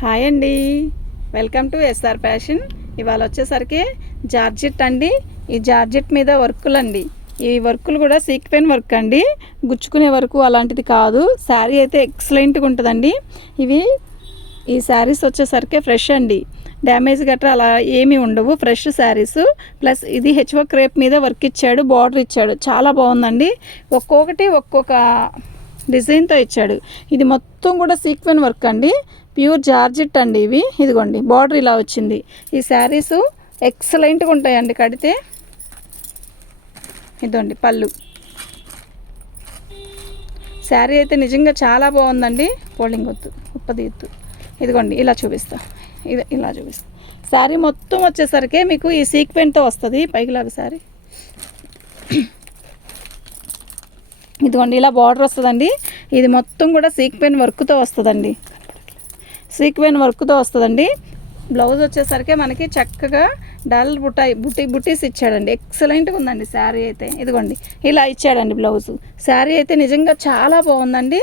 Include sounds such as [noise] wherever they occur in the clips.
Hi అండి. Welcome to SR fashion ఇవాళ వచ్చేసరికి జార్జెట్ అండి. ఈ జార్జెట్ మీద వర్కులు అండి. ఈ వర్కులు కూడా సీక్వెన్ వర్క్ అండి. గుచ్చుకునే వరకు అలాంటిది కాదు. శారీ అయితే ఎక్సలెంట్గా ఉంటుందండి. ఇవి ఈ శారీస్ వచ్చేసరికి ఫ్రెష్ అండి. డ్యామేజ్ గట్రా అలా ఏమీ ఉండవు. ఫ్రెష్ శారీస్. ప్లస్ ఇది హెచ్ఓ క్రేప్ మీద వర్క్ ఇచ్చాడు. బార్డర్ ఇచ్చాడు. చాలా బాగుందండి. ఒక్కొక్కటి ఒక్కొక్క డిజైన్తో ఇచ్చాడు. ఇది మొత్తం కూడా సీక్వెన్ వర్క్ అండి. ప్యూర్ జార్జిట్ అండి ఇవి. ఇదిగోండి బార్డర్ ఇలా వచ్చింది. ఈ శారీస్ ఎక్సలెంట్గా ఉంటాయండి కడితే. ఇదండి పళ్ళు. శారీ అయితే నిజంగా చాలా బాగుందండి. పోలింగ్ వద్దు ఉప్పదీత్తు ఇదిగోండి ఇలా చూపిస్తా. ఇది ఇలా చూపిస్తా. శారీ మొత్తం వచ్చేసరికి మీకు ఈ సీక్వెంట్తో వస్తుంది పైకిలాగా శారీ. ఇదిగోండి ఇలా బార్డర్ వస్తుందండి. ఇది మొత్తం కూడా సీక్వెన్ వర్క్తో వస్తుందండి. సీక్వెన్ వర్క్తో వస్తుందండి. బ్లౌజ్ వచ్చేసరికి మనకి చక్కగా డల్ బుటాయి బుట్టి బుట్టీస్ ఇచ్చాడండి. ఎక్సలెంట్గా ఉందండి శారీ అయితే. ఇదిగోండి. ఇలా ఇచ్చాడండి బ్లౌజు. శారీ అయితే నిజంగా చాలా బాగుందండి.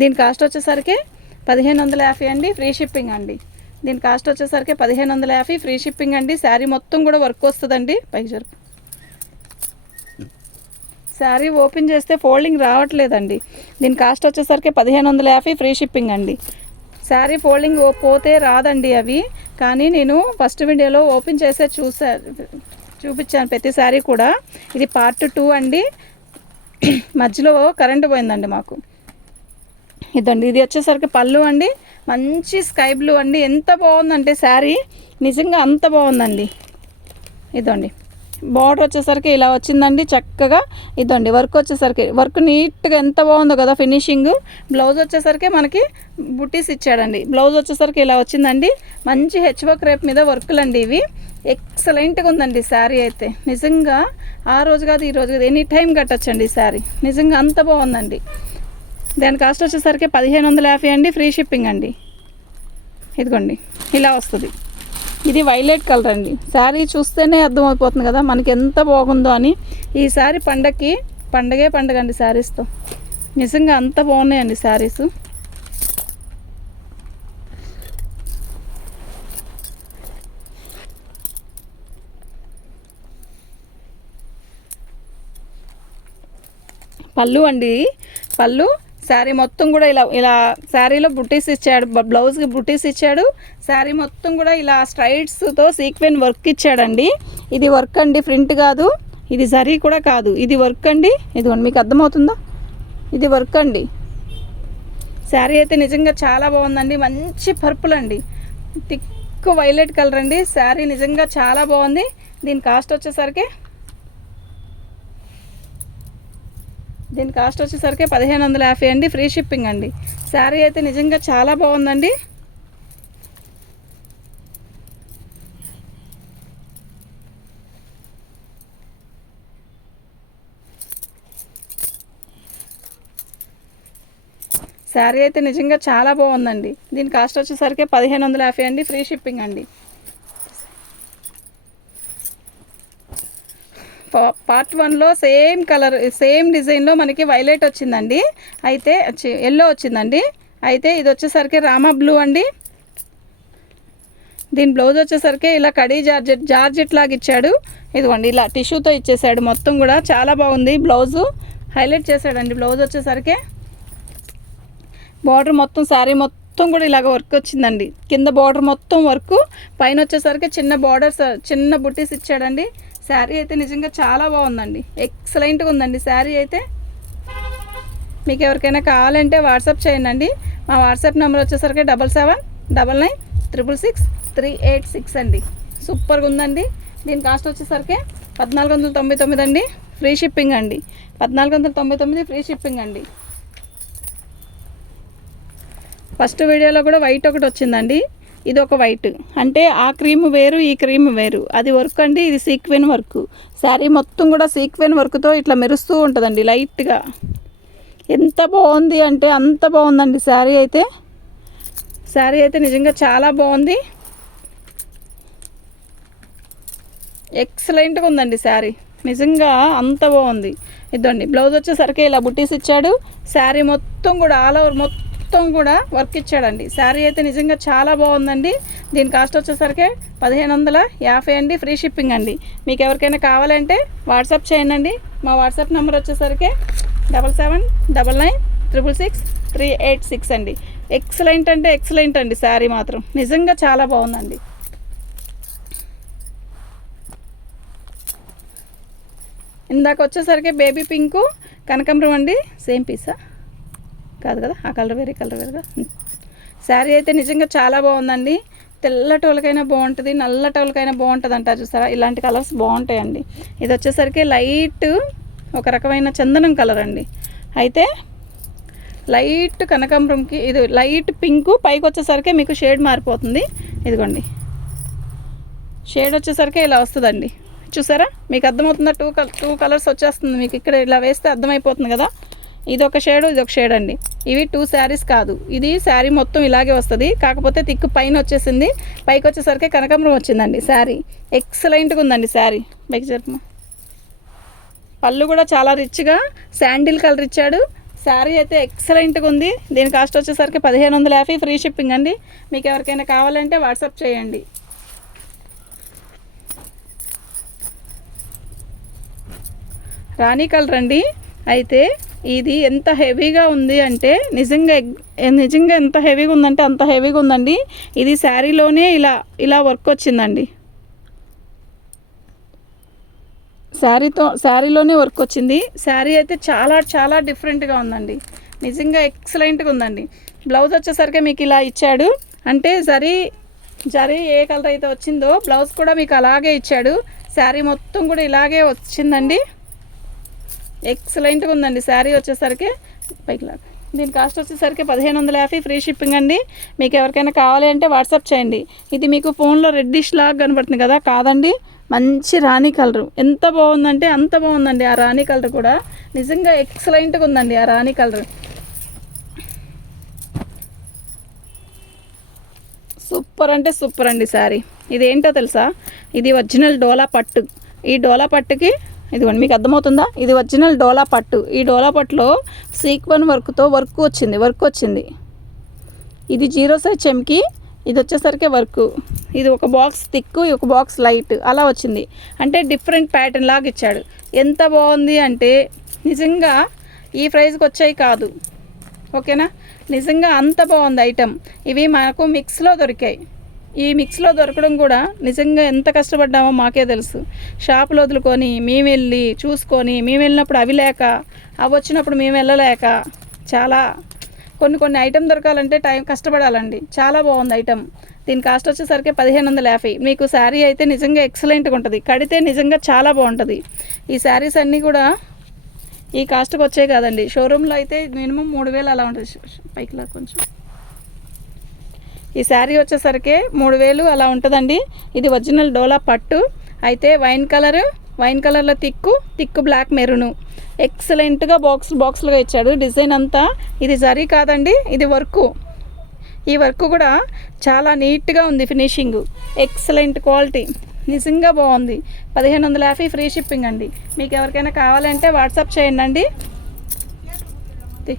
దీని కాస్ట్ వచ్చేసరికి పదిహేను వందల యాభై అండి ఫ్రీ షిప్పింగ్ అండి. దీని కాస్ట్ వచ్చేసరికి పదిహేను వందల యాభై ఫ్రీ షిప్పింగ్ అండి. శారీ మొత్తం కూడా వర్క్ వస్తుందండి. పైకి జరుపు శారీ ఓపెన్ చేస్తే ఫోల్డింగ్ రావట్లేదండి. దీని కాస్ట్ వచ్చేసరికి పదిహేను వందల యాభై ఫ్రీ షిప్పింగ్ అండి. శారీ ఫోల్డింగ్ పోతే రాదండి అవి. కానీ నేను ఫస్ట్ వీడియోలో ఓపెన్ చేసే చూసా చూపించాను ప్రతి శారీ కూడా. ఇది పార్ట్ టూ అండి. [clears throat] మధ్యలో కరెంటు పోయిందండి మాకు. ఇదండి ఇది వచ్చేసరికి పళ్ళు అండి. మంచి స్కై బ్లూ అండి. ఎంత బాగుందంటే శారీ. నిజంగా అంత బాగుందండి. ఇదండి. బార్డర్ వచ్చేసరికి ఇలా వచ్చిందండి చక్కగా. ఇదండి వర్క్ వచ్చేసరికి. వర్క్ నీట్గా ఎంత బాగుందో కదా ఫినిషింగ్. బ్లౌజ్ వచ్చేసరికి మనకి బుటీస్ ఇచ్చాడండి. బ్లౌజ్ వచ్చేసరికి ఇలా వచ్చిందండి. మంచి హెచ్ వర్క్ రేప్ మీద వర్కులు అండి ఇవి. ఎక్సలెంట్గా ఉందండి శారీ అయితే. నిజంగా ఆ రోజు కాదు ఈ రోజు కాదు ఎనీ టైం కట్టచ్చండి ఈ శారీ. నిజంగా అంత బాగుందండి. దాని కాస్ట్ వచ్చేసరికి పదిహేను వందల యాభై అండి ఫ్రీ షిప్పింగ్ అండి. ఇదిగోండి ఇలా వస్తుంది. ఇది వైలెట్ కలర్ అండి. శారీ చూస్తేనే అర్థమైపోతుంది కదా మనకి ఎంత బాగుందో అని. ఈ శారీ పండగకి పండగే పండగ అండి శారీస్తో. నిజంగా అంత బాగున్నాయండి శారీస్. పళ్ళు అండి పళ్ళు శారీ మొత్తం కూడా ఇలా ఇలా శారీలో బుటీస్ ఇచ్చాడు బ్లౌజ్కి బుటీస్ ఇచ్చాడు. శారీ మొత్తం కూడా ఇలా స్ట్రైట్స్తో సీక్వెన్ వర్క్ ఇచ్చాడండి. ఇది వర్క్ అండి ప్రింట్ కాదు. ఇది జరీ కూడా కాదు. ఇది వర్క్ అండి. ఇదిగోండి మీకు అర్థమవుతుందా? ఇది వర్క్ అండి. శారీ అయితే నిజంగా చాలా బాగుందండి. మంచి పర్పుల్ అండి. థిక్ వైలెట్ కలర్ అండి. శారీ నిజంగా చాలా బాగుంది. దీని కాస్ట్ వచ్చేసరికి దీని కాస్ట్ వచ్చేసరికి పదిహేను వందల యాభై అండి ఫ్రీ షిప్పింగ్ అండి. శారీ అయితే నిజంగా చాలా బాగుందండి. శారీ అయితే నిజంగా చాలా బాగుందండి. దీని కాస్ట్ వచ్చేసరికి పదిహేను వందల యాభై అండి ఫ్రీ షిప్పింగ్ అండి. పార్ట్ వన్లో సేమ్ కలర్ సేమ్ డిజైన్లో మనకి వైలెట్ వచ్చిందండి. అయితే ఎల్లో వచ్చిందండి. అయితే ఇది వచ్చేసరికి రామా బ్లూ అండి. దీని బ్లౌజ్ వచ్చేసరికి ఇలా కడీ జార్జెట్ జార్జెట్ లాగా ఇచ్చాడు. ఇదిగోండి ఇలా టిష్యూతో ఇచ్చేసాడు. మొత్తం కూడా చాలా బాగుంది బ్లౌజు హైలైట్ చేశాడండి బ్లౌజ్ వచ్చేసరికి. బార్డర్ మొత్తం శారీ మొత్తం కూడా ఇలాగ వర్క్ వచ్చిందండి. కింద బార్డర్ మొత్తం వర్క్ పైన వచ్చేసరికి చిన్న బార్డర్స్ చిన్న బుట్టీస్ ఇచ్చాడండి. శారీ అయితే నిజంగా చాలా బాగుందండి. ఎక్సలెంట్గా ఉందండి శారీ అయితే. మీకు ఎవరికైనా కావాలంటే వాట్సాప్ చేయండి మా వాట్సాప్ నెంబర్ వచ్చేసరికి double seven double nine triple six three eight six అండి. సూపర్గా ఉందండి. దీని కాస్ట్ వచ్చేసరికి పద్నాలుగు వందల తొంభై తొమ్మిది అండి. ఫ్రీ షిప్పింగ్ అండి. పద్నాలుగు వందల తొంభై తొమ్మిది ఫ్రీ షిప్పింగ్ అండి. ఫస్ట్ వీడియోలో కూడా వైట్ ఒకటి వచ్చిందండి. ఇది ఒక వైట్. అంటే ఆ క్రీమ్ వేరు ఈ క్రీమ్ వేరు. అది వర్క్ అండి ఇది సీక్వెన్ వర్క్. శారీ మొత్తం కూడా సీక్వెన్ వర్క్తో ఇట్లా మెరుస్తూ ఉంటుందండి లైట్గా. ఎంత బాగుంది అంటే అంత బాగుందండి శారీ అయితే. శారీ అయితే నిజంగా చాలా బాగుంది. ఎక్సలెంట్గా ఉందండి శారీ. నిజంగా అంత బాగుంది. ఇదండి బ్లౌజ్ వచ్చేసరికి ఇలా బుట్టీస్ ఇచ్చాడు. శారీ మొత్తం కూడా ఆల్ ఓవర్ మొత్తం మొత్తం కూడా వర్క్ ఇచ్చాడండి. శారీ అయితే నిజంగా చాలా బాగుందండి. దీని కాస్ట్ వచ్చేసరికి పదిహేను వందల యాభై అండి ఫ్రీ షిప్పింగ్ అండి. మీకు ఎవరికైనా కావాలంటే వాట్సాప్ చేయండి మా వాట్సాప్ నెంబర్ వచ్చేసరికి double seven double nine triple six three eight six అండి. ఎక్సలెంట్ అంటే ఎక్సలెంట్ అండి శారీ మాత్రం. నిజంగా చాలా బాగుందండి. ఇందాక వచ్చేసరికి బేబీ పింకు కనకంబరం అండి. సేమ్ పీసా? కాదు కదా? ఆ కలర్ వేరే కలర్ వేరుగా శారీ అయితే నిజంగా చాలా బాగుందండి. తెల్లటోళ్ళకైనా బాగుంటుంది నల్లటోళ్ళకైనా బాగుంటుంది అంటారు చూసారా? ఇలాంటి కలర్స్ బాగుంటాయండి. ఇది వచ్చేసరికి లైట్ ఒక రకమైన చందనం కలర్ అండి. అయితే లైట్ కనకాంబరంకి ఇది లైట్ పింకు పైకి వచ్చేసరికి మీకు షేడ్ మారిపోతుంది. ఇదిగోండి. షేడ్ వచ్చేసరికి ఇలా వస్తుందండి. చూసారా? మీకు అర్థమవుతుందా? టూ కలర్ టూ కలర్స్ వచ్చేస్తుంది. మీకు ఇక్కడ ఇలా వేస్తే అర్థమైపోతుంది కదా? ఇది ఒక షేడ్ ఇది ఒక షేడ్ అండి. ఇవి టూ శారీస్ కాదు. ఇది శారీ మొత్తం ఇలాగే వస్తుంది. కాకపోతే తిక్కు పైన వచ్చేసింది. పైకి వచ్చేసరికి కనకాంబరం వచ్చిందండి శారీ ఎక్సలెంట్గా ఉందండి శారీ బైక్ జరుపు పళ్ళు కూడా చాలా రిచ్గా శాండిల్ కలర్ ఇచ్చాడు. శారీ అయితే ఎక్సలెంట్గా ఉంది. దీని కాస్ట్ వచ్చేసరికి పదిహేను వందల యాభై ఫ్రీ షిప్పింగ్ అండి. మీకు ఎవరికైనా కావాలంటే వాట్సాప్ చేయండి. రాణి కలర్ అండి. అయితే ఇది ఎంత హెవీగా ఉంది అంటే నిజంగా ఎగ్- నిజంగా ఎంత హెవీగా ఉందంటే అంత హెవీగా ఉందండి. ఇది శారీలోనే ఇలా ఇలా వర్క్ వచ్చిందండి. శారీతో శారీలోనే వర్క్ వచ్చింది. శారీ అయితే చాలా చాలా డిఫరెంట్గా ఉందండి. నిజంగా ఎక్సలెంట్గా ఉందండి. బ్లౌజ్ వచ్చేసరికి మీకు ఇలా ఇచ్చాడు. అంటే జరీ జరీ ఏ కలర్ అయితే వచ్చిందో బ్లౌజ్ కూడా మీకు అలాగే ఇచ్చాడు. శారీ మొత్తం కూడా ఇలాగే వచ్చిందండి. ఎక్సలెంట్గా ఉందండి. శారీ వచ్చేసరికి పైకి లాగా. దీని కాస్ట్ వచ్చేసరికి పదిహేను వందల యాభై ఫ్రీ షిప్పింగ్ అండి. మీకు ఎవరికైనా కావాలి అంటే వాట్సాప్ చేయండి. ఇది మీకు ఫోన్లో రెడ్డిష్ లాగా కనబడుతుంది కదా కాదండి. మంచి రాణి కలరు ఎంత బాగుందంటే అంత బాగుందండి ఆ రాణి కలర్ కూడా. నిజంగా ఎక్సలెంట్గా ఉందండి ఆ రాణి కలర్ సూపర్ అంటే సూపర్ అండి శారీ ఇది ఏంటో తెలుసా? ఇది ఒరిజినల్ డోలా పట్టు. ఈ డోలా పట్టుకి ఇదిగోండి మీకు అర్థమవుతుందా? ఇది ఒరిజినల్ డోలా పట్టు. ఈ డోలా పట్టులో సీక్వెన్ వర్క్తో వర్క్ వచ్చింది వర్క్ వచ్చింది. ఇది జీరో సైజ్ చెమ్కి ఇది వచ్చేసరికి వర్క్. ఇది ఒక బాక్స్ థిక్ ఒక బాక్స్ లైట్. అలా వచ్చింది. అంటే డిఫరెంట్ ప్యాటర్న్ లాగా ఇచ్చాడు. ఎంత బాగుంది అంటే నిజంగా ఈ ప్రైస్కి వచ్చాయి కాదు. ఓకేనా? నిజంగా అంత బాగుంది ఐటెం ఇవి మనకు మిక్స్లో దొరికాయి. ఈ మిక్స్లో దొరకడం కూడా నిజంగా ఎంత కష్టపడ్డామో మాకే తెలుసు. షాపులు వదులుకొని మేము వెళ్ళి చూసుకొని మేము వెళ్ళినప్పుడు అవి లేక అవి వచ్చినప్పుడు మేము వెళ్ళలేక చాలా కొన్ని కొన్ని ఐటెం దొరకాలంటే టైం కష్టపడాలండి. చాలా బాగుంది ఐటెం. దీని కాస్ట్ వచ్చేసరికి పదిహేను వందల యాభై మీకు శారీ అయితే నిజంగా ఎక్సలెంట్గా ఉంటుంది. కడితే నిజంగా చాలా బాగుంటుంది. ఈ శారీస్ అన్నీ కూడా ఈ కాస్ట్కి వచ్చాయి కాదండి. షోరూంలో అయితే మినిమం మూడు వేలు అలా ఉంటుంది. పైకిలా కొంచెం. ఈ శారీ వచ్చేసరికి మూడు వేలు అలా ఉంటుందండి. ఇది ఒరిజినల్ డోలా పట్టు. అయితే వైన్ కలర్ వైన్ కలర్లో తిక్కు తిక్కు బ్లాక్ మెరూను. ఎక్సలెంట్గా బాక్స్ బాక్స్లుగా ఇచ్చాడు. డిజైన్ అంతా ఇది జరీ కాదండి ఇది వర్క్. ఈ వర్క్ కూడా చాలా నీట్గా ఉంది ఫినిషింగ్. ఎక్సలెంట్ క్వాలిటీ నిజంగా బాగుంది. పదిహేను వందల యాభై ఫ్రీ షిప్పింగ్ అండి. మీకు ఎవరికైనా కావాలంటే వాట్సాప్ చేయండి అండి తి-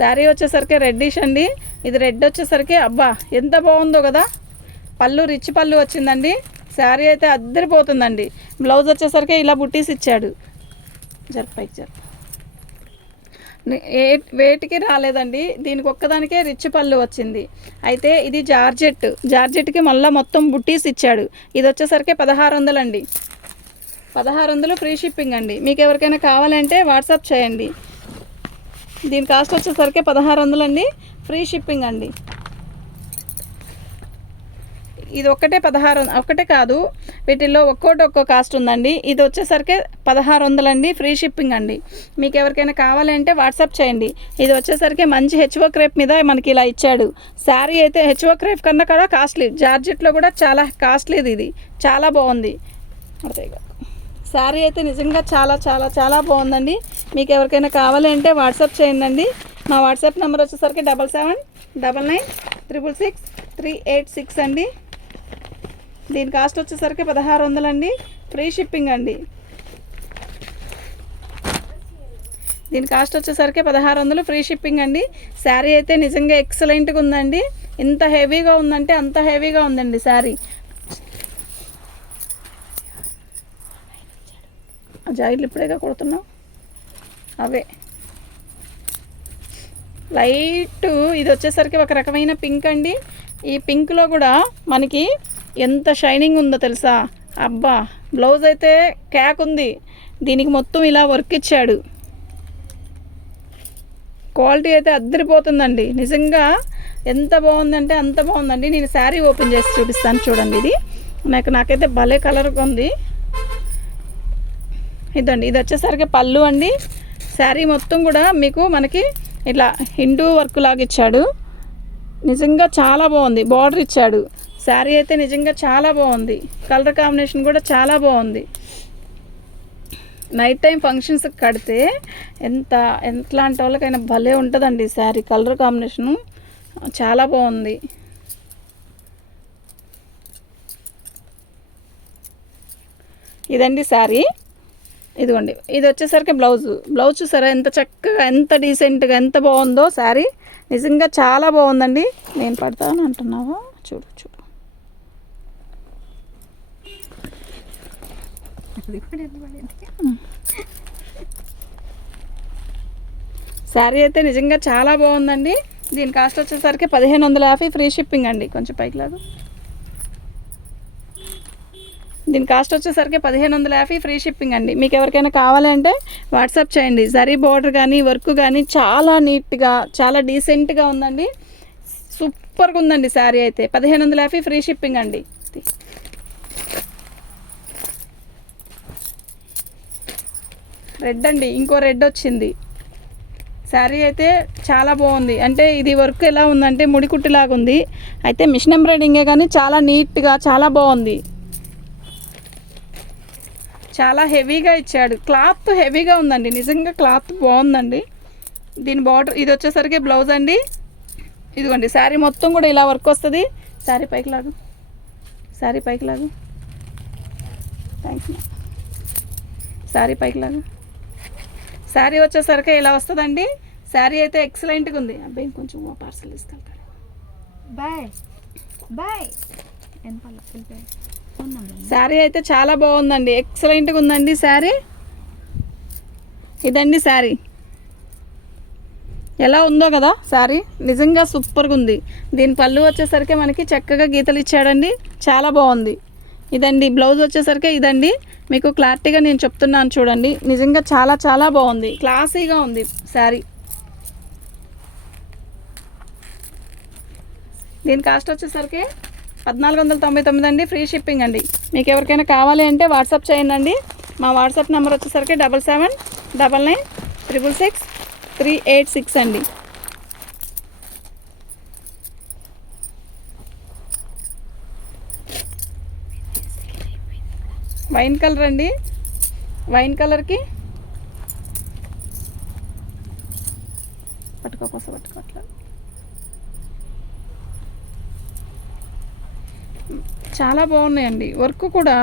శారీ వచ్చేసరికి రెడ్డిష్ అండి. ఇది రెడ్ వచ్చేసరికి అబ్బా ఎంత బాగుందో కదా. పళ్ళు రిచ్ పళ్ళు వచ్చిందండి. శారీ అయితే అద్దరిపోతుందండి. బ్లౌజ్ వచ్చేసరికి ఇలా బుట్టీస్ ఇచ్చాడు. జరపైకి జరప. ఏ వేటికి రాలేదండి. దీనికి ఒక్కదానికే రిచ్ పళ్ళు వచ్చింది. అయితే ఇది జార్జెట్. జార్జెట్కి మళ్ళీ మొత్తం బుట్టీస్ ఇచ్చాడు. ఇది వచ్చేసరికి పదహారు వందలండి. పదహారు వందలు ఫ్రీ షిప్పింగ్ అండి. మీకు ఎవరికైనా కావాలంటే వాట్సాప్ చేయండి. దీని కాస్ట్ వచ్చేసరికి పదహారు వందలండి ఫ్రీ షిప్పింగ్ అండి. ఇది ఒక్కటే పదహారు ఒక్కటే కాదు. వీటిల్లో ఒక్కోటి ఒక్కో కాస్ట్ ఉందండి. ఇది వచ్చేసరికి పదహారు వందలండి ఫ్రీ షిప్పింగ్ అండి. మీకు ఎవరికైనా కావాలంటే వాట్సాప్ చేయండి. ఇది వచ్చేసరికి మంచి హెచ్ఓ క్రేప్ మీద మనకి ఇలా ఇచ్చాడు. శారీ అయితే హెచ్ఓ క్రేప్ కన్నా కూడా కాస్ట్లీ. జార్జెట్లో కూడా చాలా కాస్ట్లీది ఇది. చాలా బాగుంది. అంతేగా శారీ అయితే నిజంగా చాలా చాలా చాలా బాగుందండి. మీకు ఎవరికైనా కావాలి అంటే వాట్సాప్ చేయండి మా వాట్సాప్ నెంబర్ వచ్చేసరికి double seven double nine triple six three eight six అండి. దీని కాస్ట్ వచ్చేసరికి పదహారు వందలండి. ఫ్రీ షిప్పింగ్ అండి. దీని కాస్ట్ వచ్చేసరికి పదహారు వందలు ఫ్రీ షిప్పింగ్ అండి. శారీ అయితే నిజంగా ఎక్సలెంట్గా ఉందండి. ఎంత హెవీగా ఉందంటే అంత హెవీగా ఉందండి శారీ. జాయిలు ఇప్పుడేగా కుడుతున్నావు? అవే. లైట్ ఇది వచ్చేసరికి ఒక రకమైన పింక్ అండి. ఈ పింక్లో కూడా మనకి ఎంత షైనింగ్ ఉందో తెలుసా? అబ్బా బ్లౌజ్ అయితే క్యాక్ ఉంది. దీనికి మొత్తం ఇలా వర్క్ ఇచ్చాడు. క్వాలిటీ అయితే అద్దరిపోతుందండి. నిజంగా ఎంత బాగుందంటే అంత బాగుందండి. నేను శారీ ఓపెన్ చేసి చూపిస్తాను చూడండి ఇది. నాకు నాకైతే భలే కలర్గా ఉంది. ఇదండి. ఇది వచ్చేసరికి పళ్ళు అండి. శారీ మొత్తం కూడా మీకు మనకి ఇట్లా హిందూ వర్క్ లాగా ఇచ్చాడు. నిజంగా చాలా బాగుంది. బార్డర్ ఇచ్చాడు. శారీ అయితే నిజంగా చాలా బాగుంది. కలర్ కాంబినేషన్ కూడా చాలా బాగుంది. నైట్ టైం ఫంక్షన్స్ కడితే ఎంత ఎట్లాంటి వాళ్ళకైనా భలే ఉంటుందండి ఈ శారీ. కలర్ కాంబినేషను చాలా బాగుంది. ఇదండి శారీ. ఇదిగోండి ఇది వచ్చేసరికి బ్లౌజ్. బ్లౌజ్ చూసారా? ఎంత చక్కగా ఎంత డీసెంట్గా ఎంత బాగుందో శారీ. నిజంగా చాలా బాగుందండి. నేను పడతాను అంటున్నావా? చూడు చూడు. శారీ అయితే నిజంగా చాలా బాగుందండి. దీని కాస్ట్ వచ్చేసరికి పదిహేను వందల యాభై ఫ్రీ షిప్పింగ్ అండి. కొంచెం పైకి లాగు. దీని కాస్ట్ వచ్చేసరికి పదిహేను వందల యాభై ఫ్రీ షిప్పింగ్ అండి. మీకు ఎవరికైనా కావాలంటే వాట్సాప్ చేయండి. జరీ బార్డర్ కానీ వర్క్ కానీ చాలా నీట్గా చాలా డీసెంట్గా ఉందండి. సూపర్గా ఉందండి శారీ అయితే. పదిహేను వందల యాభై ఫ్రీ షిప్పింగ్ అండి. రెడ్ అండి. ఇంకో రెడ్ వచ్చింది. శారీ అయితే చాలా బాగుంది. అంటే ఇది వర్క్ ఎలా ఉందంటే ముడికుట్టులాగా ఉంది అయితే మిషన్ ఎంబ్రాయిడింగే కానీ చాలా నీట్గా చాలా బాగుంది. చాలా హెవీగా ఇచ్చాడు. క్లాత్ హెవీగా ఉందండి. నిజంగా క్లాత్ బాగుందండి. దీని బార్డర్ ఇది వచ్చేసరికి బ్లౌజ్ అండి. ఇదిగోండి శారీ మొత్తం కూడా ఇలా వర్క్ వస్తుంది. శారీ పైకి లాగు. శారీ పైకి లాగు. థ్యాంక్స్ శారీ పైకి లాగు. శారీ వచ్చేసరికి ఇలా వస్తుందండి. శారీ అయితే ఎక్సలెంట్గా ఉంది. అబ్బాయి కొంచెం పార్సల్ తీసుకెళ్తాడు. బాయ్ బాయ్ శారీ అయితే చాలా బాగుందండి. ఎక్సలెంట్గా ఉందండి శారీ. ఇదండి శారీ. ఎలా ఉందో కదా శారీ. నిజంగా సూపర్గా ఉంది. దీని పళ్ళు వచ్చేసరికి మనకి చక్కగా గీతలు ఇచ్చాడండి. చాలా బాగుంది. ఇదండి బ్లౌజ్ వచ్చేసరికి ఇదండి. మీకు క్లారిటీగా నేను చెప్తున్నాను చూడండి. నిజంగా చాలా చాలా బాగుంది. క్లాసీగా ఉంది శారీ. దీని కాస్ట్ వచ్చేసరికి పద్నాలుగు వందల తొంభై తొమ్మిది అండి ఫ్రీ షిప్పింగ్ అండి. మీకు ఎవరికైనా కావాలి అంటే వాట్సాప్ చేయండి అండి. మా వాట్సాప్ నెంబర్ వచ్చేసరికి double seven double nine triple six three eight six అండి. వైన్ కలర్ అండి. వైన్ కలర్కి పట్టుకోకోస పట్టుకోవట్లేదు చాలా బాగున్నాయండి. వర్క్ కూడా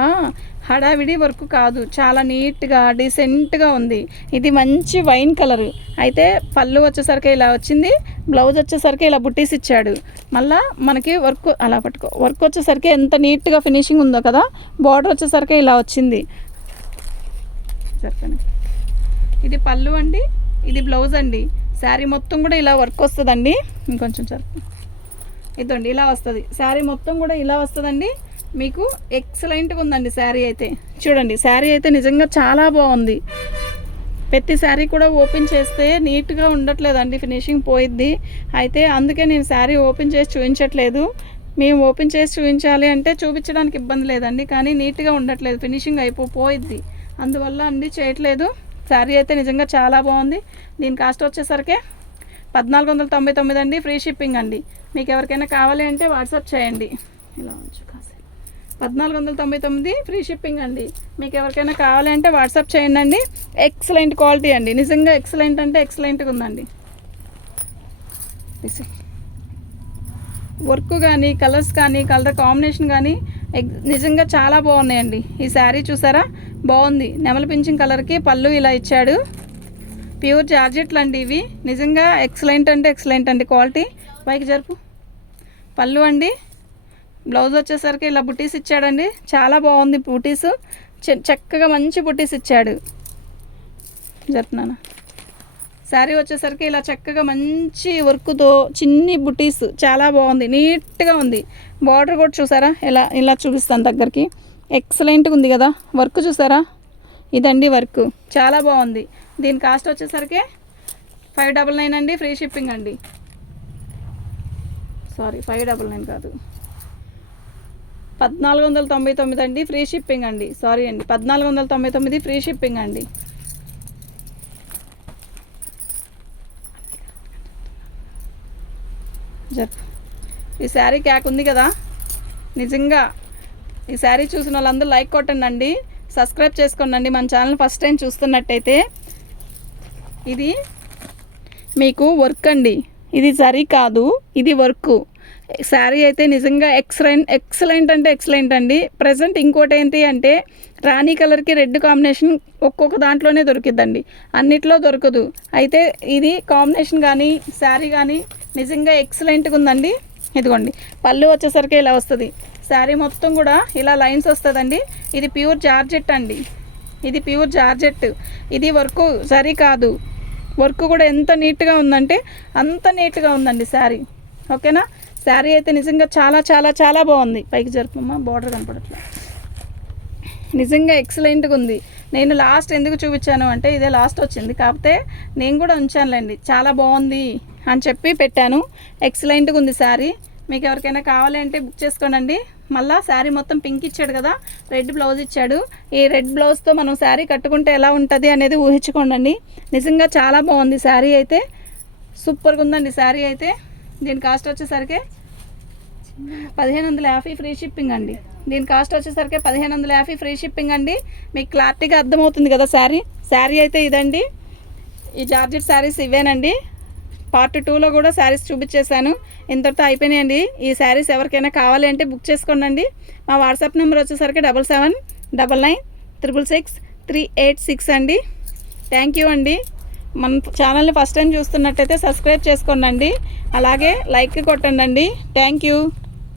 హడావిడి వర్క్ కాదు. చాలా నీట్గా డీసెంట్గా ఉంది. ఇది మంచి వైన్ కలర్. అయితే పళ్ళు వచ్చేసరికి ఇలా వచ్చింది. బ్లౌజ్ వచ్చేసరికి ఇలా బుట్టీస్ ఇచ్చాడు. మళ్ళా మనకి వర్క్ అలా పట్టుకో. వర్క్ వచ్చేసరికి ఎంత నీట్గా ఫినిషింగ్ ఉందో కదా బార్డర్ వచ్చేసరికి ఇలా వచ్చింది. ఇది పళ్ళు అండి ఇది బ్లౌజ్ అండి. శారీ మొత్తం కూడా ఇలా వర్క్ వస్తుందండి. ఇంకొంచెం చెప్పు ఇదండి ఇలా వస్తుంది. శారీ మొత్తం కూడా ఇలా వస్తుందండి. మీకు ఎక్సలెంట్గా ఉందండి శారీ అయితే. చూడండి శారీ అయితే నిజంగా చాలా బాగుంది. ప్రతి శారీ కూడా ఓపెన్ చేస్తే నీట్గా ఉండట్లేదండి ఫినిషింగ్ పోయిద్ది. అయితే అందుకే నేను శారీ ఓపెన్ చేసి చూపించట్లేదు. మేము ఓపెన్ చేసి చూపించాలి అంటే చూపించడానికి ఇబ్బంది లేదండి కానీ నీట్గా ఉండట్లేదు ఫినిషింగ్ అయిపో పోయిద్ది. అందువల్ల అండి చేయట్లేదు. శారీ అయితే నిజంగా చాలా బాగుంది. దీని కాస్ట్ వచ్చేసరికి పద్నాలుగు వందల తొంభై తొమ్మిది అండి ఫ్రీ షిప్పింగ్ అండి. మీకు ఎవరికైనా కావాలి అంటే వాట్సాప్ చేయండి. ఇలా ఉంచు. పద్నాలుగు వందల తొంభై తొమ్మిది ఫ్రీ షిప్పింగ్ అండి. మీకు ఎవరికైనా కావాలంటే వాట్సాప్ చేయండి అండి ఎక్సలెంట్ క్వాలిటీ అండి. నిజంగా ఎక్సలెంట్ అంటే ఎక్సలెంట్గా ఉందండి. వర్క్ కానీ కలర్స్ కానీ కలర్ కాంబినేషన్ కానీ ఎగ్ నిజంగా చాలా బాగున్నాయండి. ఈ శారీ చూసారా? బాగుంది. నెమల పింఛన్ కలర్కి పళ్ళు ఇలా ఇచ్చాడు. ప్యూర్ జార్జెట్లు అండి ఇవి. నిజంగా ఎక్సలెంట్ అంటే ఎక్సలెంట్ అండి. క్వాలిటీ పైకి జరుపు. పళ్ళు అండి. బ్లౌజ్ వచ్చేసరికి ఇలా బుటీస్ ఇచ్చాడండి. చాలా బాగుంది బుటీస్. చక్కగా మంచి బుటీస్ ఇచ్చాడు. జరుపునానా? శారీ వచ్చేసరికి ఇలా చక్కగా మంచి వర్క్తో చిన్ని బుటీస్. చాలా బాగుంది. నీట్గా ఉంది. బార్డర్ కూడా చూసారా? ఇలా ఇలా చూపిస్తాను దగ్గరికి. ఎక్సలెంట్గా ఉంది కదా. వర్క్ చూసారా? ఇదండి వర్క్. చాలా బాగుంది. దీని కాస్ట్ వచ్చేసరికి ఫైవ్ డబల్ నైన్ అండి. ఫ్రీ షిప్పింగ్ అండి. సారీ ఫైవ్ డబల్ నైన్ కాదు. పద్నాలుగు వందల తొంభై తొమ్మిది అండి ఫ్రీ షిప్పింగ్ అండి. సారీ అండి పద్నాలుగు వందల తొంభై తొమ్మిది ఫ్రీ షిప్పింగ్ అండి. ఈ శారీ క్యాక్ ఉంది కదా? నిజంగా ఈ శారీ చూసిన వాళ్ళందరూ లైక్ కొట్టండి అండి సబ్స్క్రైబ్ చేసుకోండి మన ఛానల్ ఫస్ట్ టైం చూస్తున్నట్టయితే ఇది మీకు వర్క్ అండి. ఇది సరి కాదు ఇది వర్క్ శారీ అయితే నిజంగా ఎక్సలెంట్ ఎక్సలెంట్ అంటే ఎక్సలెంట్ అండి. ప్రజెంట్ ఇంకోటి ఏంటి అంటే రాణి కలర్కి రెడ్ కాంబినేషన్ ఒక్కొక్క దాంట్లోనే దొరికిద్దండి. అన్నిట్లో దొరకదు. అయితే ఇది కాంబినేషన్ కానీ శారీ కానీ నిజంగా ఎక్సలెంట్గా ఉందండి. ఇదిగోండి పళ్ళు వచ్చేసరికి ఇలా వస్తుంది. శారీ మొత్తం కూడా ఇలా లైన్స్ వస్తుందండి. ఇది ప్యూర్ జార్జెట్ అండి. ఇది ప్యూర్ జార్జెట్. ఇది వర్క్ సరి కాదు. వర్క్ కూడా ఎంత నీట్గా ఉందంటే అంత నీట్గా ఉందండి శారీ. ఓకేనా? శారీ అయితే నిజంగా చాలా చాలా చాలా బాగుంది. పైకి జరుపమ్మా బార్డర్ కనపడట్లా. నిజంగా ఎక్సలెంట్గా ఉంది. నేను లాస్ట్ ఎందుకు చూపించాను అంటే ఇదే లాస్ట్ వచ్చింది. కాకపోతే నేను కూడా ఉంచానులేండి. చాలా బాగుంది అని చెప్పి పెట్టాను. ఎక్సలెంట్గా ఉంది శారీ. మీకు ఎవరికైనా కావాలి అంటే బుక్ చేసుకోనండి. మళ్ళీ శారీ మొత్తం పింక్ ఇచ్చాడు కదా రెడ్ బ్లౌజ్ ఇచ్చాడు. ఈ రెడ్ బ్లౌజ్తో మనం శారీ కట్టుకుంటే ఎలా ఉంటుంది అనేది ఊహించుకోండి నిజంగా చాలా బాగుంది శారీ అయితే. సూపర్గా ఉందండి శారీ అయితే. దీని కాస్ట్ వచ్చేసరికి పదిహేను వందల యాభై ఫ్రీ షిప్పింగ్ అండి. దీని కాస్ట్ వచ్చేసరికి పదిహేను వందల యాభై ఫ్రీ షిప్పింగ్ అండి. మీకు క్లారిటీగా అర్థమవుతుంది కదా శారీ? శారీ అయితే ఇదండి. ఈ జార్జెట్ శారీస్ ఇవేనండి. పార్ట్ టూలో కూడా శారీస్ చూపించేశాను. ఇంతటితో అయిపోయినాయండి. ఈ శారీస్ ఎవరికైనా కావాలి అంటే బుక్ చేసుకోండి మా వాట్సాప్ నెంబర్ వచ్చేసరికి double seven double nine triple six three eight six అండి. థ్యాంక్ యూ అండి. మన ఛానల్ని ఫస్ట్ టైం చూస్తున్నట్టయితే సబ్స్క్రైబ్ చేసుకోండి అలాగే లైక్ కొట్టండి థ్యాంక్ యూ